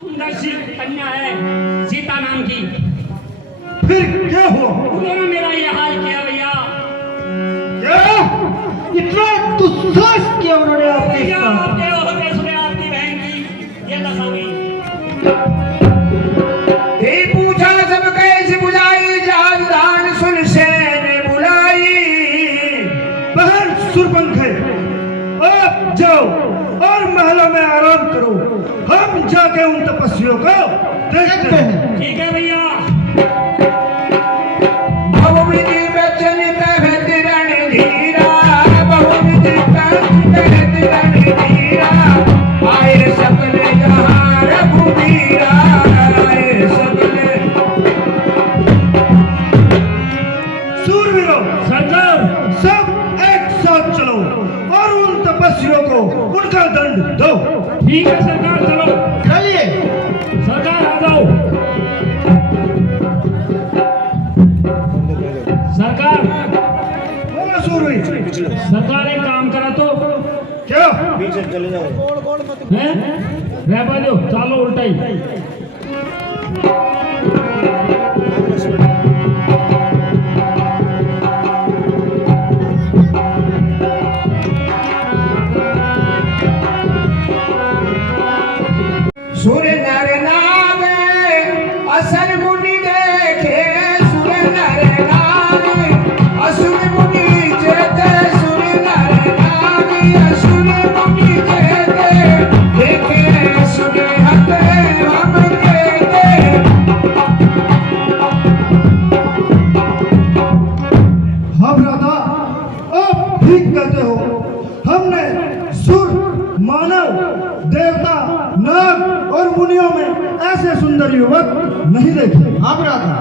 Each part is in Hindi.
सुंदर सी कन्या है सीता नाम की। फिर क्या हुआ? उन्होंने मेरा ये हाल किया भैया। क्या इतना दुस्साहस किया उन्होंने आपके भैया साथ? आपके होते सुने आपकी बहन की ये दशा हुई। पूछा सब कैसे बुझाई जान दान सुन से ने बुलाई। बहन सुरपंखे, आप जाओ और महलों में आराम करो, हम जाके उन तपस्वियों को देखते हैं। ठीक है भैया। बहुविधि वचन कहत रणधीरा, बहुविधि वचन कहत रणधीरा, आए सकल जहां रघुवीरा, आए सकल। सूरवीरों, सरकार सब एक साथ चलो और उन तपस्वियों को उनका दंड दो। ठीक है सरकार, चलो चलिए। सरकार आ जाओ। सरकार बोलो सूरवीर, सरकार एक काम करा तो क्या? हैं रहबा दो, चालो उल्टा ही। सुर नर नाग असुर मुनि देखे, सुर नर नाग असुर मुनि जेते, सुर नर नाग असुर मुनि जेते, देखे सुन हते हम कहते। हाँ भ्राता, आप ठीक कहते हो। हमने सुर, मानव, देवता, नाग और मुनियों में ऐसे सुंदर युवक नहीं देखे। हाँ भ्राता,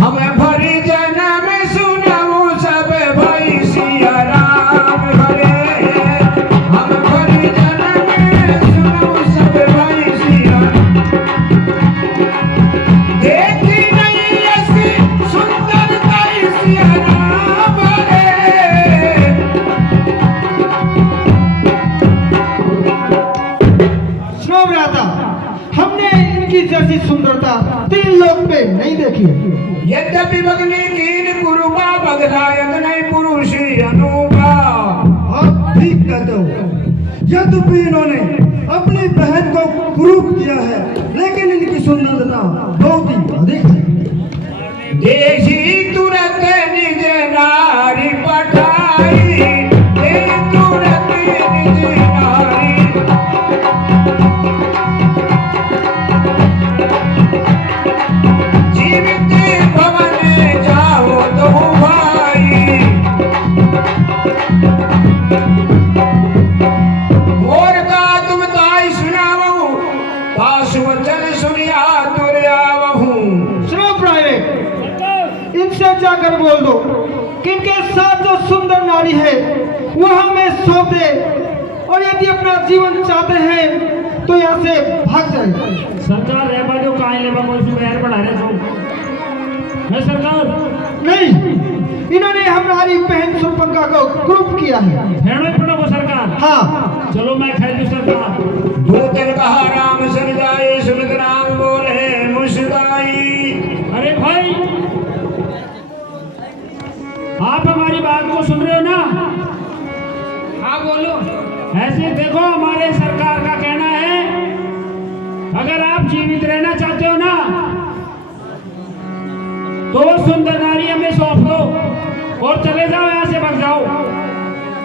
हम भरी जन्म सुनऊ सब भाई सिया राम हरे। हम भरी जन्म सुनऊ सब भाई सिया। देखी नहीं ऐसी सुंदरता सिया राम हरे। सुनो भ्राता, हमने इनकी जैसी सुंदरता तीन लोक पे नहीं देखी है। यद्यपि भगनी कीन कुरुबा बदलायत नहीं पुरुष अनुबा। आप ठीक कहते हो। यद्यपि इन्होंने अपनी बहन को कुरूप किया है, लेकिन इनकी सुंदरता बहुत ही अधिक है। देखी तुरंत निज नारी पठाई, देखी तुरंत निज नारी। जीवित भवन जाओ तो भाई, मोर का तुम ताई सुनावहु, दास वचन सुनिया तुर आवहु। सुनो प्राइवेट, इनसे जाकर बोल दो कि इनके साथ जो सुंदर नारी है वो हमें सौंप दे, और यदि अपना जीवन चाहते हैं तो यहाँ से भाग जाए। सरकार रहबा दो, काहे लेबा कोई से बैर बढ़ा रहे सो है सरकार। नहीं, इन्होंने हमारी बहन सुरपंखा को कुरूप किया है। फेड़ो ही पड़ो को सरकार। हाँ, चलो मैं खेल दूं सरकार। दूतन कहा राम सन जाए, सुनत राम बोले मुस्काई। अरे भाई आप हमारी बात को सुन रहे हो ना? हाँ बोलो। ऐसे देखो, हमारे सरकार का कहना है अगर आप जीवित रहना चाहते हो ना तो वो सुंदर नारी हमें सौंप दो और चले जाओ, यहाँ से भाग जाओ,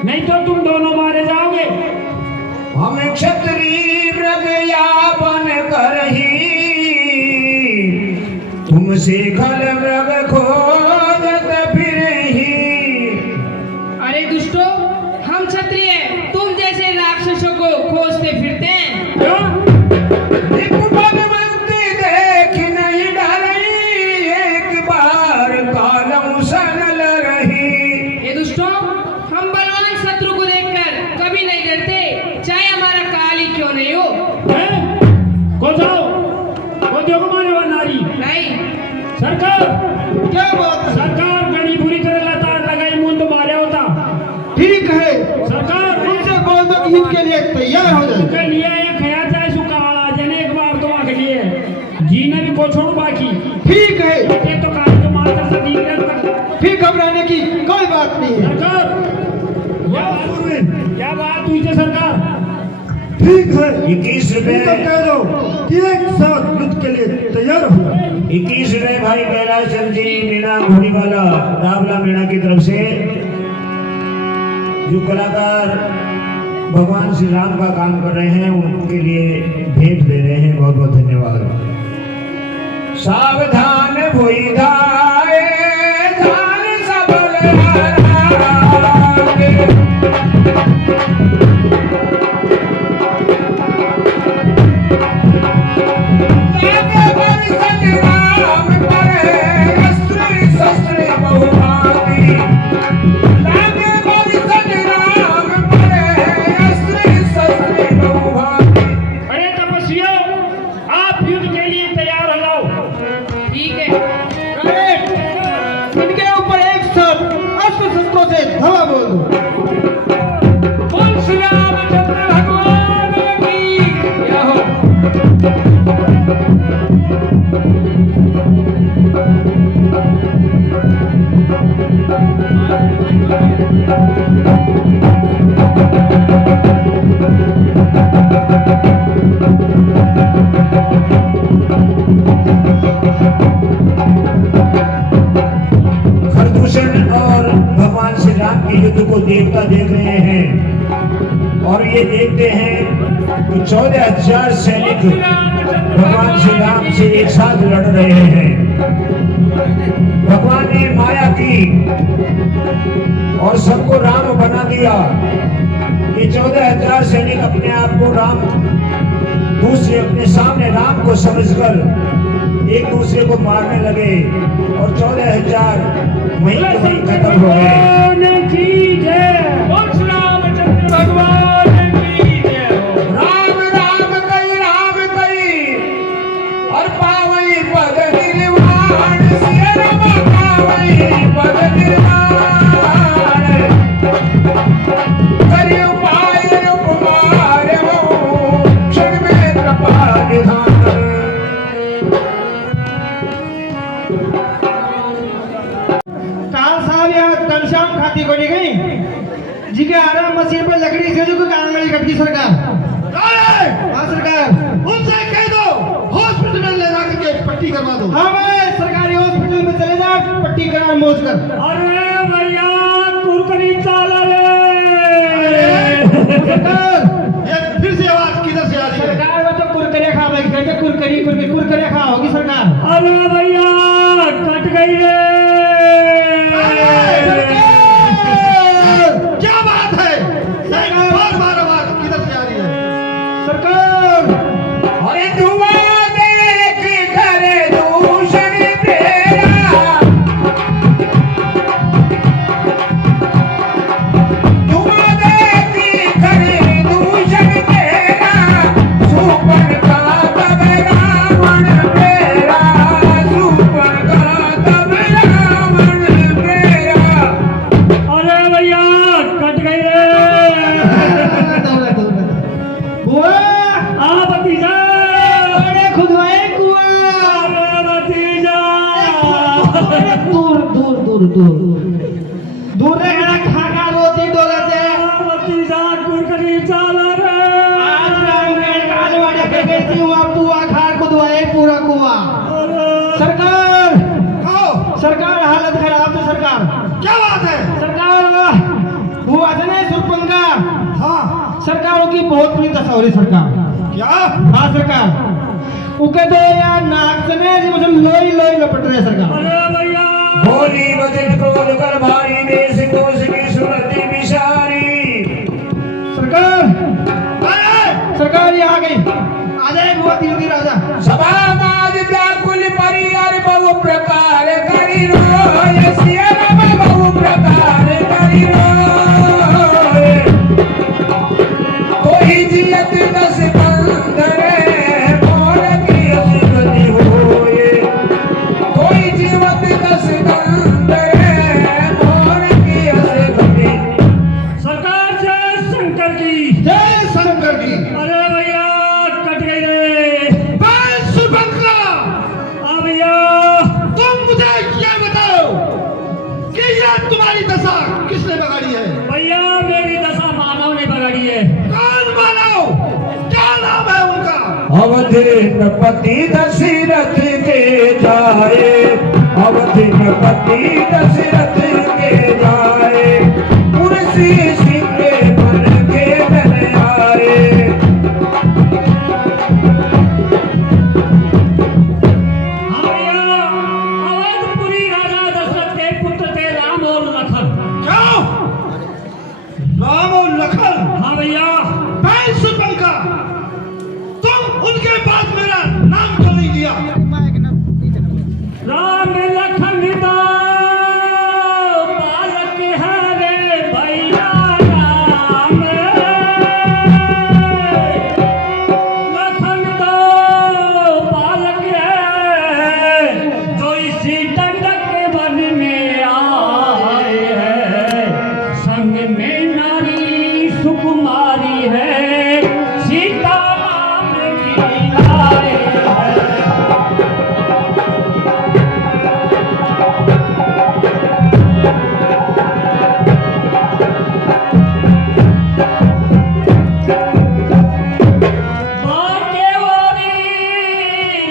नहीं तो तुम दोनों मारे जाओगे। हम क्षत्रिय मृग यापन करही, तुमसे खल मृग खोजत फिरही। अरे दुष्टो, हम क्षत्रिय तुम जैसे राक्षसों को खोजते फिरते हैं। क्यों? एक भगवंत देख नहीं डरही, एक बार कालम सनल रही। ये दुष्टो, हम बलवान शत्रु को देखकर कभी नहीं डरते, चाहे हमारा काल ही क्यों नहीं हो। हैं? को जाओ, को देखो मारे वो नारी। नहीं, सरकार क्या बात है? सरकार बड़ी बुरी तरह लताड़ लगाई, मुंह तो मारे होता। ठीक है, सरकार उनसे बोल दो कि इनके लिए तैयार हो जाए। के लिए एक खया चाहे सुखा वाला जने एक बार तो आके लिए जीने भी को छोड़ बाकी ठीक है, ये तो काहे जो मास्टर से दी कर फिर घबराने की कोई बात नहीं है। सरकार क्या बात हुई है सरकार? ठीक है, 21 इनको रुपए कह दो कि एक साथ युद्ध के लिए तैयार हो। 21 रुपए भाई कैलाश चंद जी मीणा घोड़ीवाला दावला मीणा की तरफ से जो कलाकार भगवान श्री राम का काम कर रहे हैं उनके लिए भेंट दे रहे हैं। बहुत बहुत धन्यवाद। सावधान भोई धाए धान सबल हराए। लागे बरसत राम पर अस्त्र शस्त्र बहुभांति। लागे बरसत राम पर अस्त्र शस्त्र बहुभांति। अरे तपस्वियों, आप युद्ध के लिए तैयार हो जाओ। ठीक है। इनके ऊपर एक साथ अस्त्र शस्त्रों से धावा बोल दो। बोल श्री रामचंद्र भगवान की जय हो। खरदूषण और भगवान श्री राम के युद्ध को देवता देख रहे हैं और ये देखते हैं कि 14,000 सैनिक भगवान श्री राम से एक साथ लड़ रहे हैं। भगवान ने माया की और सबको राम बना दिया। ये 14,000 सैनिक अपने आप को राम दूसरे अपने सामने राम को समझकर एक दूसरे को मारने लगे और 14,000 वहीं के वहीं खत्म हो गए। भगवान की जय। बोल श्री रामचंद्र भगवान की जय हो। राम राम कई और पावई पद निर्वाण। सिया राम पावई पद निर्वाण। करि उपाय उपमार हो क्षण में कृपा निधान। काल साहब यहाँ घनश्याम खाती को नहीं गई जी के आराम मशीन पर लकड़ी से जो आंगली कटकी सरकार। हाँ सरकार, उनसे कह दो हॉस्पिटल में ले जाकर के पट्टी करवा दो। हाँ भाई सरकारी हॉस्पिटल में चले जा पट्टी करा मोच कर। अरे भैया कुरकुरी चाल रे। सरकार, ये फिर से आवाज किधर से आ रही है? सरकार वो तो कुरकुरे खा भाई कहते कुरकुरे खा होगी सरकार। अरे भैया कट गई रे। क्या बात है? बार आवाज किधर से आ रही है? सरकार, अरे धुआं देख कर दूषण तेरा। धुआं देख कर दूषण तेरा। सुपर का तब रावण मेरा। सुपर का तब रावण मेरा। अरे भैया कट गई रे। बुआ आ भतीजा। अरे खुदवाए कुआ। अरे भतीजा। दूर रहना खाना रोटी डोला से। भतीजा कुरकुरी चाल रे। आज रामगढ़ कालवाड़े के गई हुआ पुआ खा खुदवाए पूरा कुआ। सरकार, सरकार हालत खराब है सरकार। क्या बात है? सरकार हुआ था ना सुरपंगा। हाँ, सरकारों की बहुत बुरी दशा हो रही सरकार। क्या? हाँ सरकार, उके तो यार नाक से नहीं मतलब लोई लोई लपट रहे सरकार। अरे भैया बोली वचन क्रोध कर भारी देश कोश की सुरति विशारी। सरकार, अरे सरकार ये आ गई। आ जाए बुआ धीरे धीरे आ जा। सभा माज व्याकुल परिवार बहु प्रकार करी रोय। सिया राम बहु प्रकार करी रोय। कोई जियत दस बंधरे मोर की असुगति होए। कोई जीवत दस बंधरे मोर की असुगति। सरकार जय शंकर की। जय शंकर जी। अरे भैया कट गई रे। अवधिपति दशरथ के जाए, अवधिपति दशरथ के जाए, पुरसी सिंह बन के बन आए। अवधपुरी राजा दशरथ के पुत्र थे राम और लखन। क्या राम और लखन? हाँ भैया। मैं सुपंखा, तुम उनके पास मेरा नाम क्यों नहीं दिया? राम लखन दो बालक है रे भैया राम, लखन दो बालक है जो इसी दंडक के वन में आए हैं, संग में नारी सुकुमारी है, सीता नाम की लाए हैं। बाके ओरी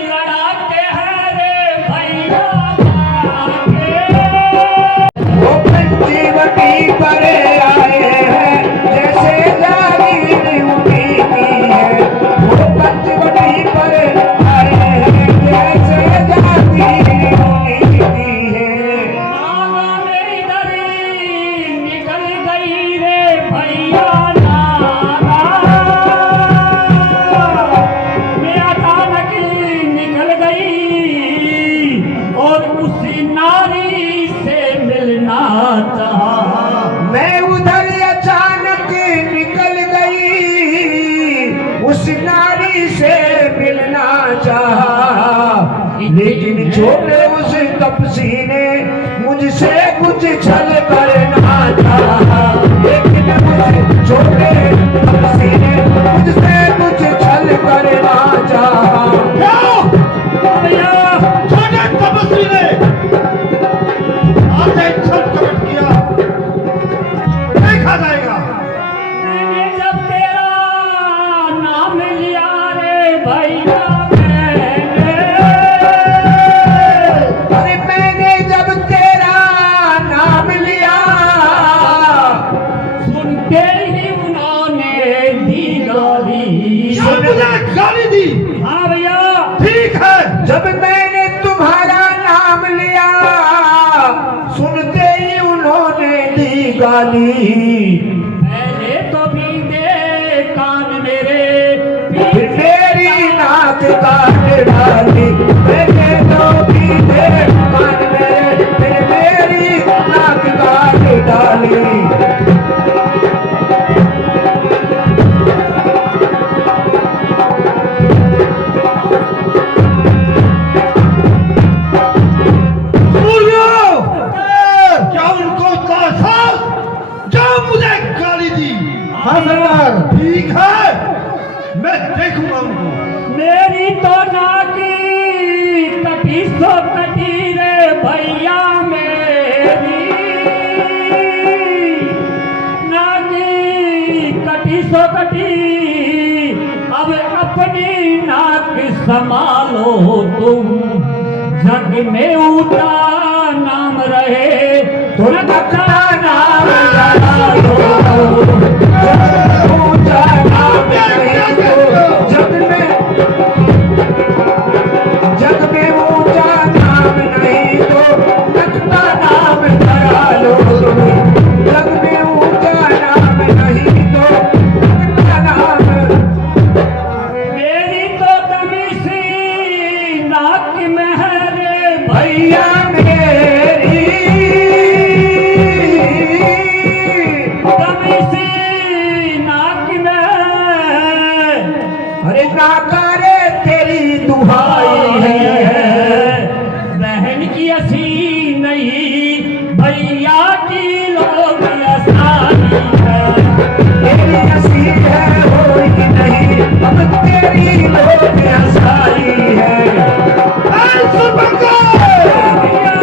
लड़ाके हैं रे भैया बाके, वो पंचवटी पर आए हैं जैसे जागीर उठी की है, वो पंचवटी पर आए हैं जैसे जागीर उठी की है। नाना मेरी दरी निकल गई रे भैया नाना, मैं अचानक निकल गई और उसी नारी से मिलना चाहा। मैं उधर अचानक निकल गई, उस नारी से मिलना चाहा, लेकिन छोटे उस तपसी ने मुझसे कुछ छल करना चाहा, लेकिन उस छोटे तपसी ने मुझसे कुछ छल करना चाहा। भैया छोटे तपस्वी ने आपने छल कपट किया, देखा जाएगा। मैंने जब तेरा नाम लिया रे भैया मैंने, अरे मैंने जब तेरा नाम लिया, सुनते ही उन्होंने दी गाली। क्या मुझे गाली दी? हाँ भैया। ठीक है, जब मैंने तुम्हारा नाम लिया, सुनते ही उन्होंने दी गाली। पहले तो भी दे कान मेरे, फिर मेरी नाक काट डाली, मैंने तो भी दे कान में, फिर मेरी नाक काट डाली। सूर्यो, क्या उनको था जो मुझे गाली दी? हाँ सरदार। ठीक है, मैं देखूंगा उनको। मेरी तो नाकी कटी सो कटी रे भैया मेरी, नाकी कटी सो कटी, अब अपनी नाक संभालो तुम, जग में ऊंचा नाम रहे तो नक्का नाम लगा दो। ऊंचा नाम नहीं तो जग में ऊंचा नाम नहीं तो नक्का नाम लगा लो। जग में ऊंचा नाम नहीं तो नक्का नाम। मेरी तो तमीसी नाक में है रे भैया मेरी तमीसी नाक में, अरे नाकारे तेरी दुहाई है, बहन की असी नहीं भैया की लोग असानी है। तेरी हंसी है होई नहीं, अब तेरी लोग हंसाई है। ऐ सुपंखा! भैया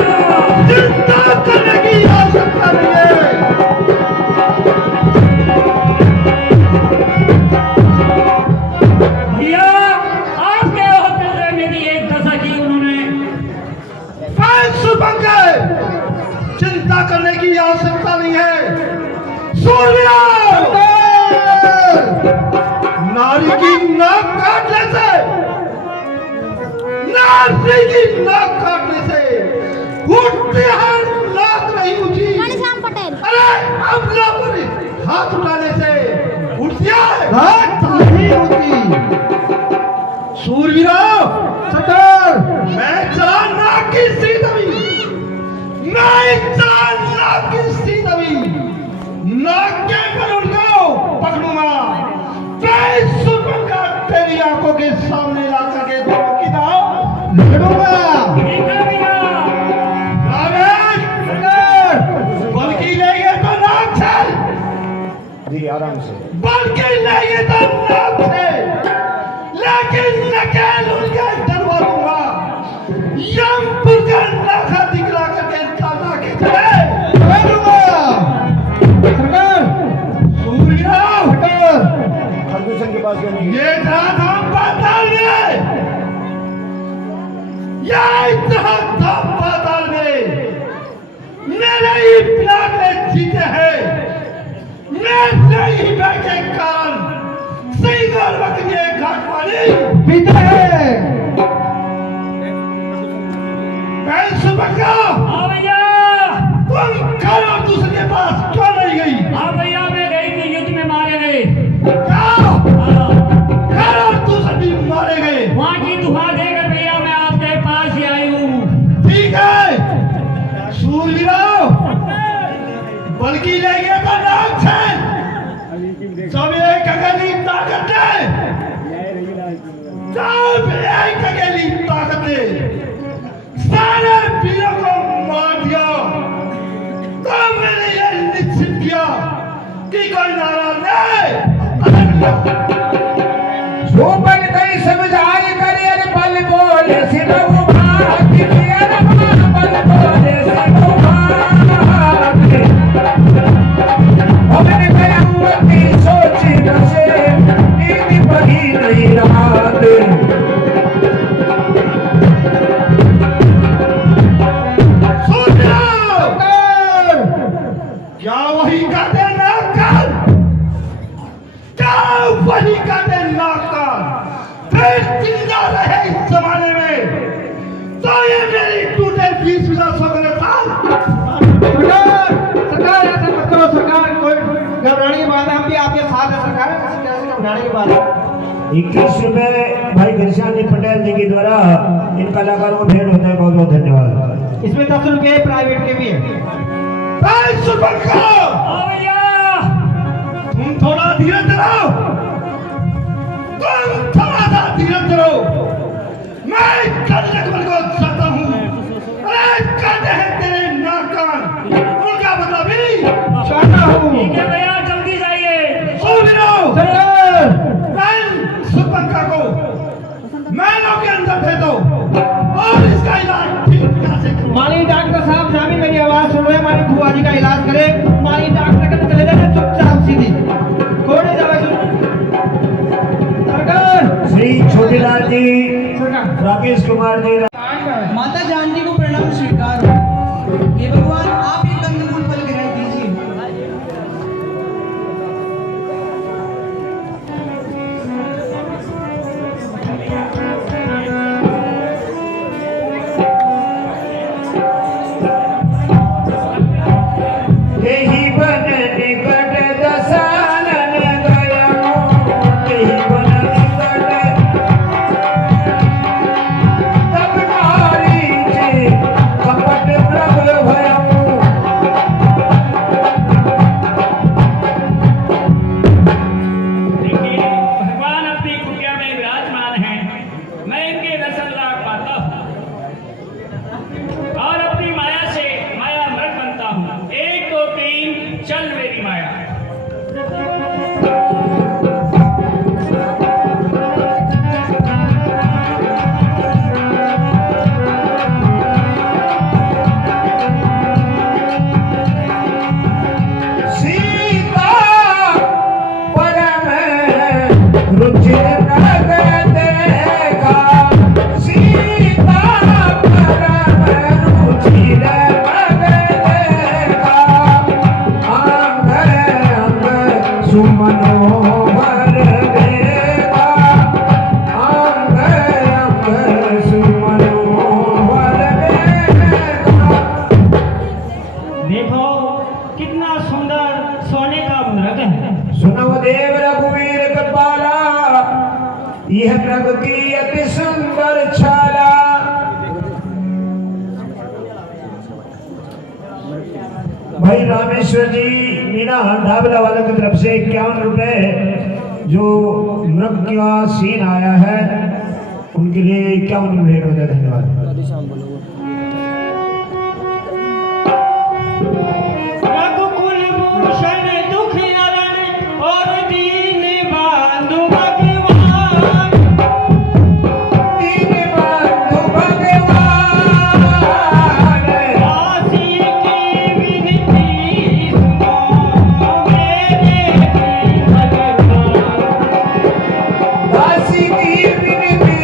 चिंता करने की आवश्यकता नहीं है। सूर्या नारी की नाक काटने से, नारी की नाक काटने से उठती है, नाक नहीं उठी। घनश्याम पटेल। अरे हमला पर हाथ उठाने से उठती है, हाथ नहीं उठती। सूरवीरा सरकार, मैं चला नाक की सीध अभी, मैं चला नाक की सीध अभी, नाक के पर उनको पकड़ूंगा। का तेरी आंखों के सामने ला करके दोनों की दाव लड़ूंगा। बल्कि लेंगे तो नाक से, जी आराम से, बल्कि लेंगे तो नाक से, लेकिन नकेल उनके डरवा दूंगा। यमपुर का नाका दिखला करके ताला के चले प्रदूषण के पास नहीं। ये धाम पाताल में, ये धाम पाताल में मेरे ही प्यार में जीते हैं, मेरे ही बैठे कारण सिंह और बकरिए घाट वाली पीते हैं। मैं सुबह का हाँ भैया, तुम करो दूसरे के पास क्यों नहीं गई? हाँ भैया, मैं गई थी, युद्ध में मारे गए। मारे गए, वहाँ की दुआ देकर भैया मैं आपके पास ही आई हूँ। ठीक है सूरवीरों, बल्कि लेंगे तो नाक से सब एक अकेली ताकत है, सब एक अकेली ताकत है, सारे वीरों को मार दिया। तो मैंने ये निश्चित किया कि कोई नाराज नहीं। ऊपर कहीं समझ आई करे अरे बल बोले सिनहु भाग अरे बल बोले सिनहु भाग हमने गया की सोची न से नींद बही नहीं रात। क्या वही कहते नाकर, क्या वही कहते नाकर फिर जिंदा रहे इस जमाने में तो ये मेरी टूटे 20-50 के साथ। सरकार ऐसा मत करो सरकार, कोई घबराने की बात है, हम भी आपके साथ हैं सरकार, कैसे घबराने की बात है। 21 रुपए भाई घनश्याम पटेल जी के द्वारा इन कलाकारों को भेंट होता है। बहुत बहुत धन्यवाद। इसमें 10 रुपये प्राइवेट के भी है। हाँ भैया, तुम थोड़ा धीरज रहो, तुम थोड़ा सा धीरज रहो। मैं कन्याकुमारी को चाहता हूँ। अरे कहते हैं तेरे नाकान, उनका मतलब ही चाहता हूँ। ठीक है भैया, जल्दी जाइए। सूरवीरों, मैं सुपंखा को मैनों के अंदर भेजो और इसका इलाज ठीक तरह से करो। मानी डॉक्टर साहब स्वामी मेरी आवाज सुन रहे हैं, हमारी बुआ जी का इलाज करे। मानी डॉक्टर के चले जाए चुपचाप सीधी कोड़े जावे सरकार। श्री छोटीलाल जी, सरकार राकेश कुमार जी, माता जानकी को प्रणाम स्वीकार हो। हे भगवान, आप ये कंदमूल फल ग्रहण कीजिए। तेहि बन निकट दसानन गयमो, तेहि बन निकट तब नारी जी कपट रामेश्वर जी मीना ढाबला वालों की तरफ से 51 रुपए जो मृग का सीन आया है उनके लिए 51 रुपए हो जाए। धन्यवाद। रघुकुल भूषण दुख हरण और दीन बंधु भगवान दीन बंधु भगवान दासी की विनती सुनो मेरे भगवान दासी की विनती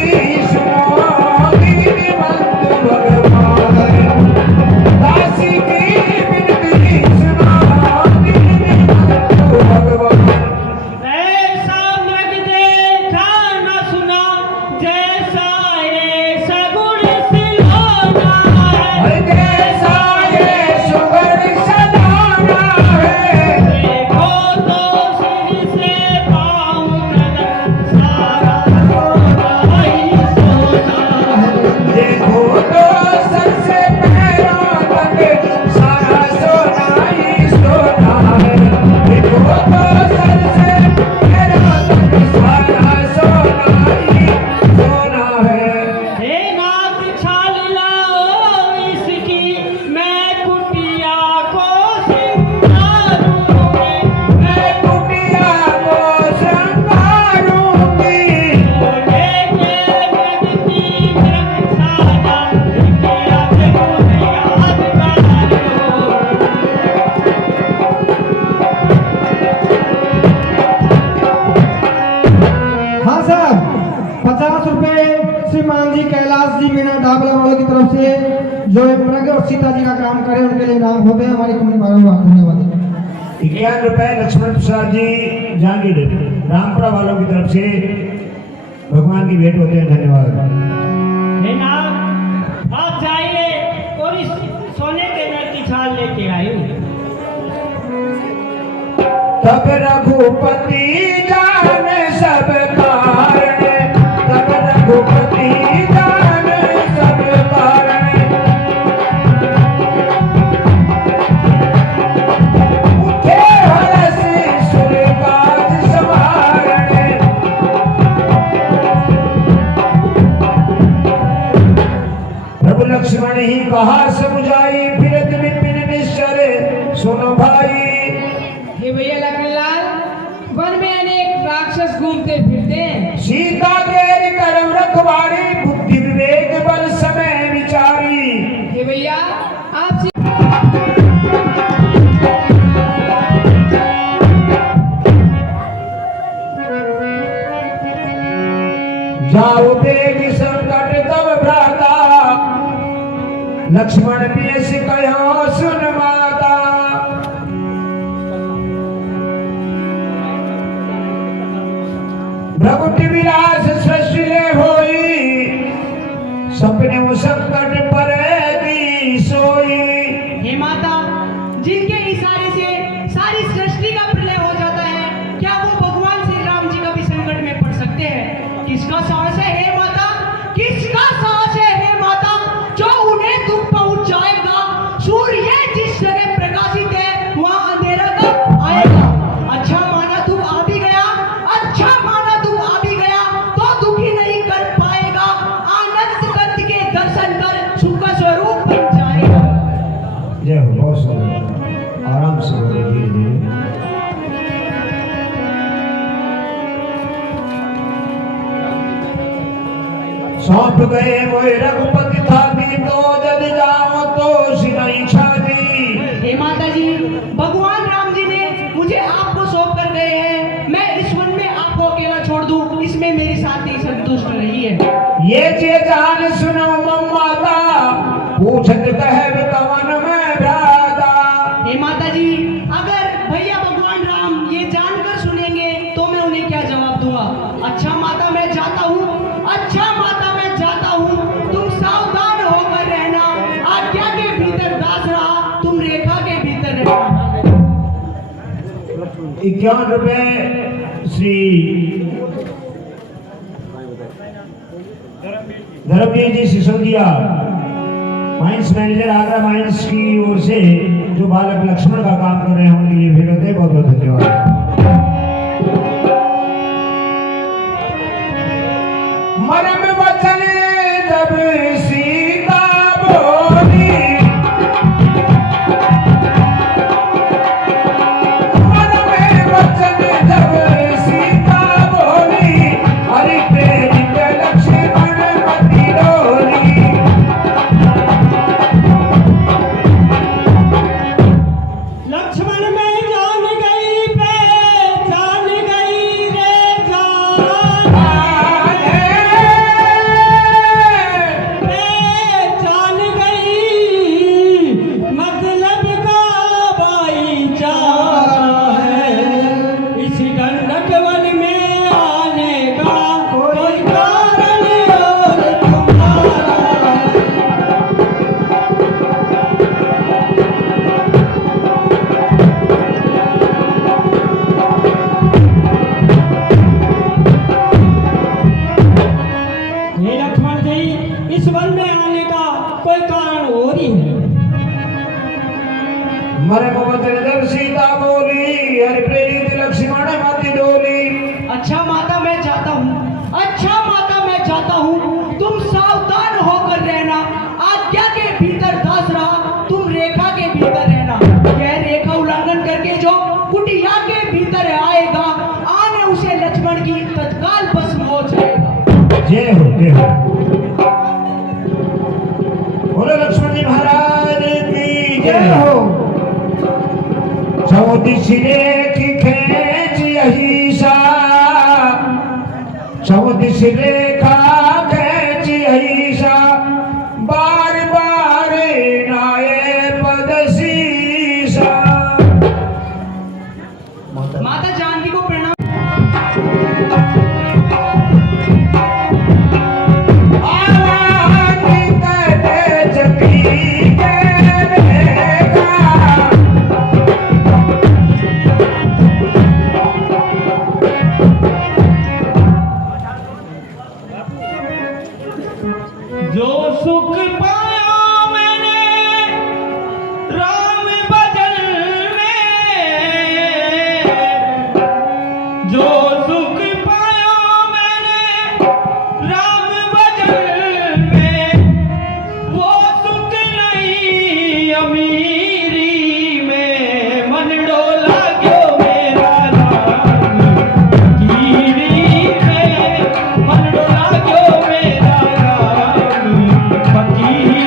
सुनो दीन बंधु भगवान दासी की विनती सुनो दीन बंधु भगवान ऐसा मृग देखा न सुना जैसा ऐसा गुण सिलाना है जैसा ये सुगढ़ सदाना है देखो तो सिर से पाँव तक सारा सोना ही सोना है देखो तो सर से पैरों तक सारा सोना ही सोना है देखो तो सर से पैरों तक सारा सोना ही सोना है हे नाथ छाल लाओ इसकी मैं कुटिया को सिंगारूंगी मैं कुटिया को श्रृंगारूंगी बोले के जगती रक्षाना किया देखो यादगार हाँ साहब 50 रुपए श्रीमान जी कैलाश जी मीना ढाबला वालों की तरफ से जो मृग और सीता जी का काम करे उनके लिए नाम हो गए हमारी कंपनी वालों का धन्यवाद। 51 रुपए लक्ष्मण प्रसाद जी जहांगीर रामपुरा वालों की तरफ से भगवान की भेंट होते हैं। धन्यवाद। हे नाथ आप जाइए और इस सोने के नर की छाल लेके आइए। तब रघुपति जान सब कारण तब रघुपति जान सब कारण उठे हरस सुर काज संवारणे प्रभु लक्ष्मण ही कहा समुझाई फिरत विपिन निश्चर सुनो भाई। हे भैया लखनलाल वन में अनेक राक्षस घूमते फिरते हैं। सीता के करम रखवारी बुद्धि विवेक बल समय विचारी हे भैया आप जाओ देगी संकट तब भ्राता लक्ष्मण पियस कहो सुन माता भ्रगुटि विलास सृष्टि ले होई सपने संकट पर दी सोई हे माता जिनके इशारे से सारी सृष्टि का प्रलय हो जाता है क्या वो भगवान श्री राम जी का भी संकट में पड़ सकते हैं? किसका साहस है हे माता किसका साहस है हे माता जो उन्हें दुख पहुंच जाएगा? सूर्य जिस जगह प्रकाशित है वहां अंधेरा कब आएगा? अच्छा माना तुम आ भी गया अच्छा माना तुम आ भी गया तो दुखी नहीं कर पाएगा आनंद कंद के दर्शन कर सुख का स्वरूप बन जाएगा। जय हो। बहुत सुंदर। आराम से बोले धीरे धीरे। सौंप गए मोए रघुपति थाती तो जद जाओ तो सिनाई छाती। हे माता जी भगवान राम जी ने मुझे आपको सौंप कर गए हैं मैं इस वन में आपको अकेला छोड़ दूं इसमें मेरी साथी संतुष्ट नहीं है। ये जे जान सुनो मम्माता पूछत कहब कवन में भ्राता हे माता जी अगर भैया भगवान राम ये जानकर सुनेंगे तो मैं उन्हें क्या जवाब दूंगा? अच्छा माता मैं जाता हूँ अच्छा माता मैं जाता हूँ तुम सावधान होकर रहना आज्ञा के भीतर दास रहा तुम रेखा के भीतर रहना। 51 रुपए Shri Dharmveer ji Sisodia mines manager Agra mines की ओर से जो बालक लक्ष्मण का काम कर रहे हैं उनके लिए भी हृदय बहुत बहुत धन्यवाद। मरम वचन जब सीता बोली, मरम वचन जब सीता बोली, हरि प्रेरित लक्ष्मण मति डोली। लक्ष्मण में जान गई पहचान गई रे जान, पहचान गई मतलब का भाईचारा है। इस गंडक वन में आने का कोई कारण और तुम्हारा है। हे लक्ष्मण जी, इस वन में आने का कोई कारण और ही है। मरम वचन जब सीता बोली, हरि प्रेरित लक्ष्मण मति डोली। अच्छा माता मैं जाता हूँ, अच्छा माता मैं जाता हूँ, तुम सावधान होकर रहना। आज्ञा के भीतर दास रहा, तुम रेखा के भीतर रहना। यह रेखा उल्लंघन करके जो कुटिया के भीतर आएगा, आने उसे लक्ष्मण की तत्काल भस्म हो जाएगा। जय हो जय हो। बोलो लक्ष्मण जी महाराज की जय हो। चौदिश रेख खेच अहिसा, चौदिश रेखा खेच अहिसा, बार बार नाये पद सीसा। माता जानकी को प्रणाम। जो सुख पाया मैंने राम भजन में, जो सुख पाया मैंने राम भजन में, वो सुख नहीं अमीरी में। मन डोला क्यों मेरा राम गिरी में, मन डोला क्यों मेरा राम फकीर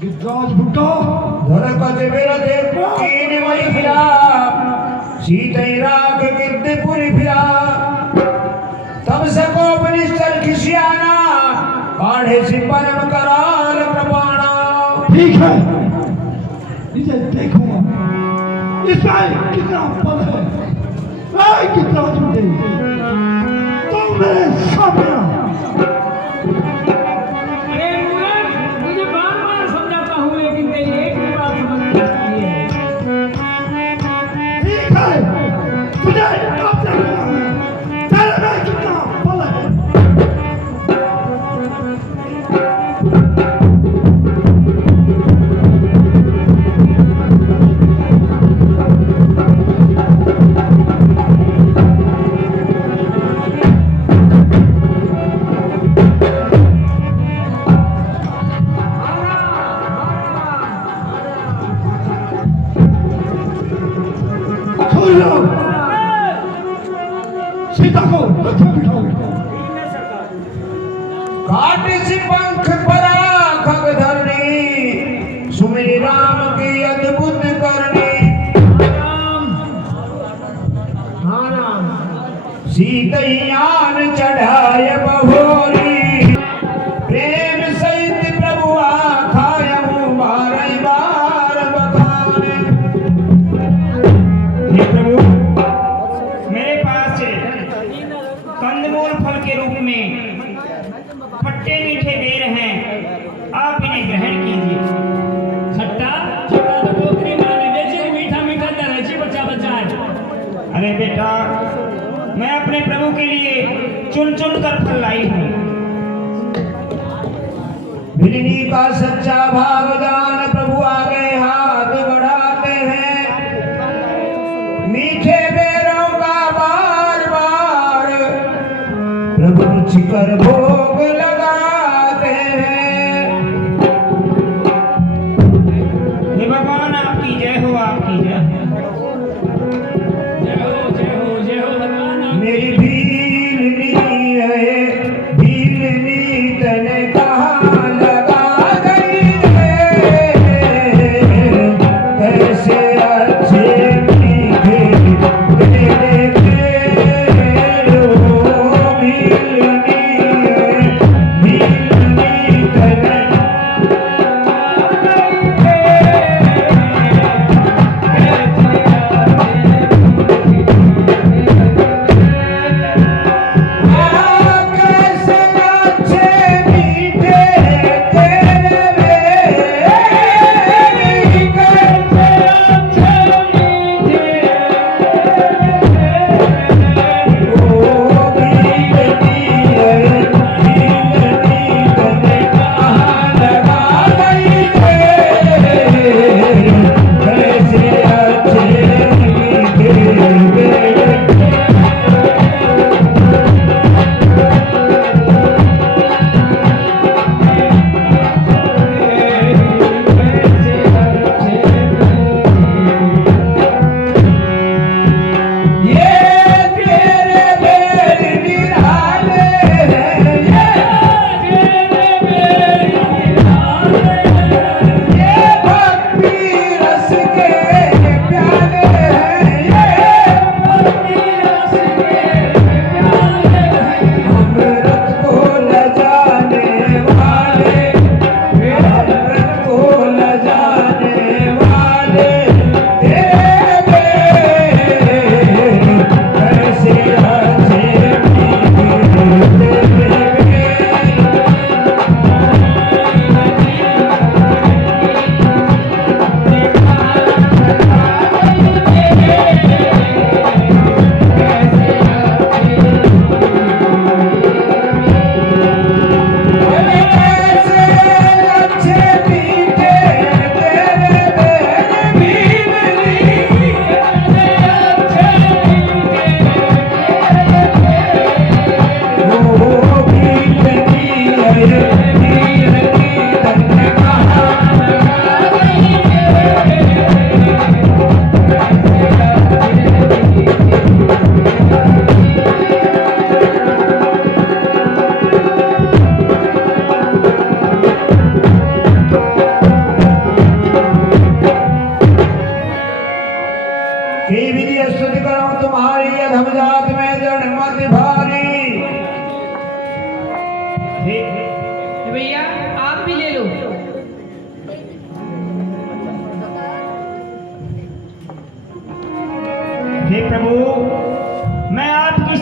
गिद्धराज बुड्ढा धरकत बिरदे कीन वही फिरा सीते राग गिद्धपुरी फिरा तब सको निश्चल खिसियाना काढ़े से परम कराल कृपाणा। ठीक है, इसे देखूंगा इसमें कितना बल है। ऐ गिद्धराज बुड्ढे, तुम मेरे सामने आओ। अरे मूर्ख, तुझे बार-बार समझाता हूँ लेकिन तेरी एक भी बात समझ नहीं आती है। ठीक है, तुझे अब देखना है तेरे में कितना बल है। सुन लो, सीता को रथ में बिठाओ। काट से पंख परा खग धरनी सुमिर राम की अद्भुत करनी। सीतैयान चढ़ाय बहोरी प्रेम सहित प्रभु आखायहु बारह बार बखाने। हे प्रभु, मेरे पास कंदमूल फल के रूप में खट्टे मीठे बेर हैं, आप इन्हें ग्रहण कीजिए। खट्टा खट्टा तो टोकरी में आने बेचे, मीठा मीठा दराची बच्चा बच्चा है। अरे बेटा, मैं अपने प्रभु के लिए चुन चुन कर फल लाई हूँ। भिलनी का सच्चा भावदान प्रभु आगे हाथ बढ़ाते हैं। मीठे बेरों का बार बार प्रभु रुचिकर भोग लगाते हैं। हे भगवान, आपकी जय हो, आपकी जय हो। जय हो जय हो जय हो भगवान। मेरी भीलनी है भीलनी तने कहाँ लगा गई है। कैसे अच्छे मीठे तेरे पेड़ों भीलनी है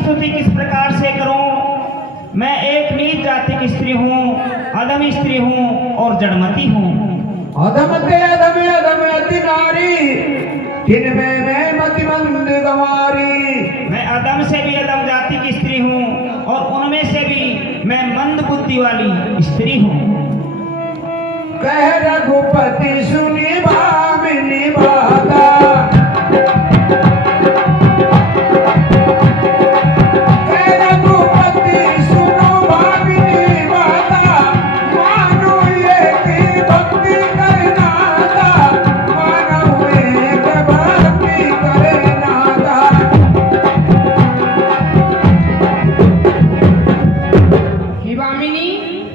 स्तुति किस प्रकार से करूं? मैं एक नीच जाति की स्त्री हूँ, अधम स्त्री हूँ और जड़मती हूँ। अधमते अधम अधम अति नारी, जिनमें मैं मति मंद गंवारी। मैं अधम से भी अधम जाति की स्त्री हूँ और उनमें से भी मैं मंद बुद्धि वाली स्त्री हूँ। कह रघुपति सुनी भामिनी बाता, कह रघुपति सुनो भामिनी बाता, मानो ये की भक्ति करना था, मानो एक भक्ति करना था। हे वामिनी,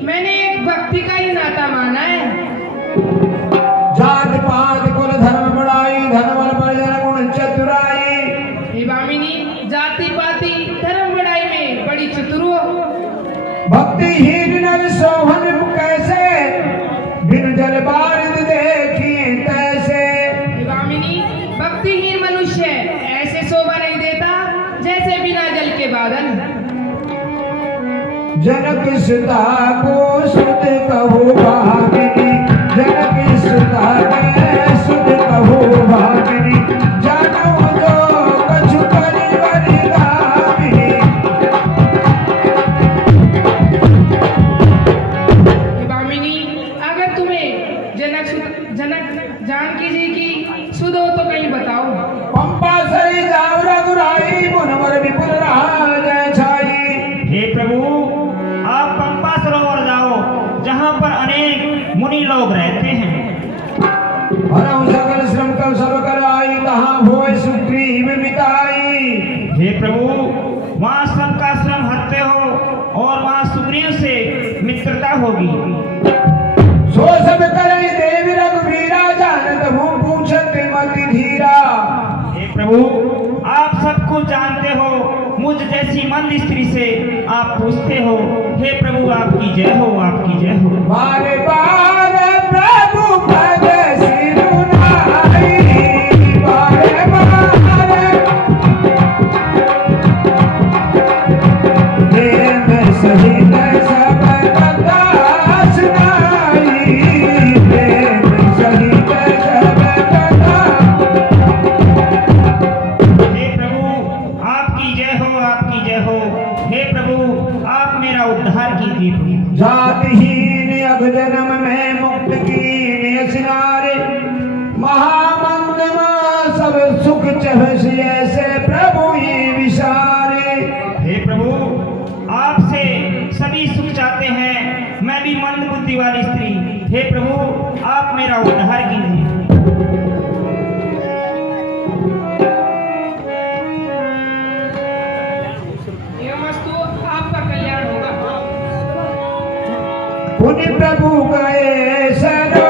मैंने एक भक्ति का ही नाता माना है। जात पात कुल धर्म बढ़ाई, धन बल बल गुण चतुराई। हे वामिनी, जाति पाति धर्म बढ़ाई में बड़ी चतुर हो। भक्तिहीन नर सोहन कैसे, बिन जल बारिद देखी तैसे। हे वामिनी, भक्तिहीन मनुष्य ऐसे शोभा नहीं देता जैसे बिना जल के बादल। जनक सुता को सुत कहो भामिनी, जनक सुता के सुत कहो भामिनी, जानो जो कछु करिवरि गामिनी। हे वामिनी, अगर तुम्हें जनक जानकी जी की सुध हो तो कहीं बताओ। पंपा सरी जाओ रघुराई, मुनवर विपुल रहा जय छाई। हे प्रभु, आप पंपा सरोवर जाओ, जहाँ पर अनेक मुनि लोग रहते हैं। हरऊ सकल श्रम कल सब कर आई, तहाँ होय सुग्रीव मिताई। हे प्रभु, वहाँ सबका श्रम हटते हो और वहाँ सुग्रीव से मित्रता होगी। सो सब करे देवी रघुवीरा, जानत हूँ पूछत मति धीरा। हे प्रभु, आप सब कुछ जानते हो, मुझ जैसी मंद स्त्री से आप पूछते हो। हे प्रभु, आपकी जय हो, आपकी जय हो। बारे बारे प्रभु पद सिरुनाई, बारे बारे प्रेम सहित सब कथा सुनाई, प्रेम सहित सब कथा। हे प्रभु, आपकी जय हो, आपकी जय हो। हे प्रभु, आप मेरा उद्धार कीजिए। जातिहीन अब जन्म में मुक्त कीन सिनारे, महामंद में सब सुख चहस ऐसे प्रभु ये विसारे। हे प्रभु, आपसे सभी सुख चाहते हैं, मैं भी मंद बुद्धि वाली स्त्री। हे प्रभु, आप मेरा उद्धार कीजिए। एवमस्तु, आपका कल्याण होगा। पुण्य प्रभु गए सरो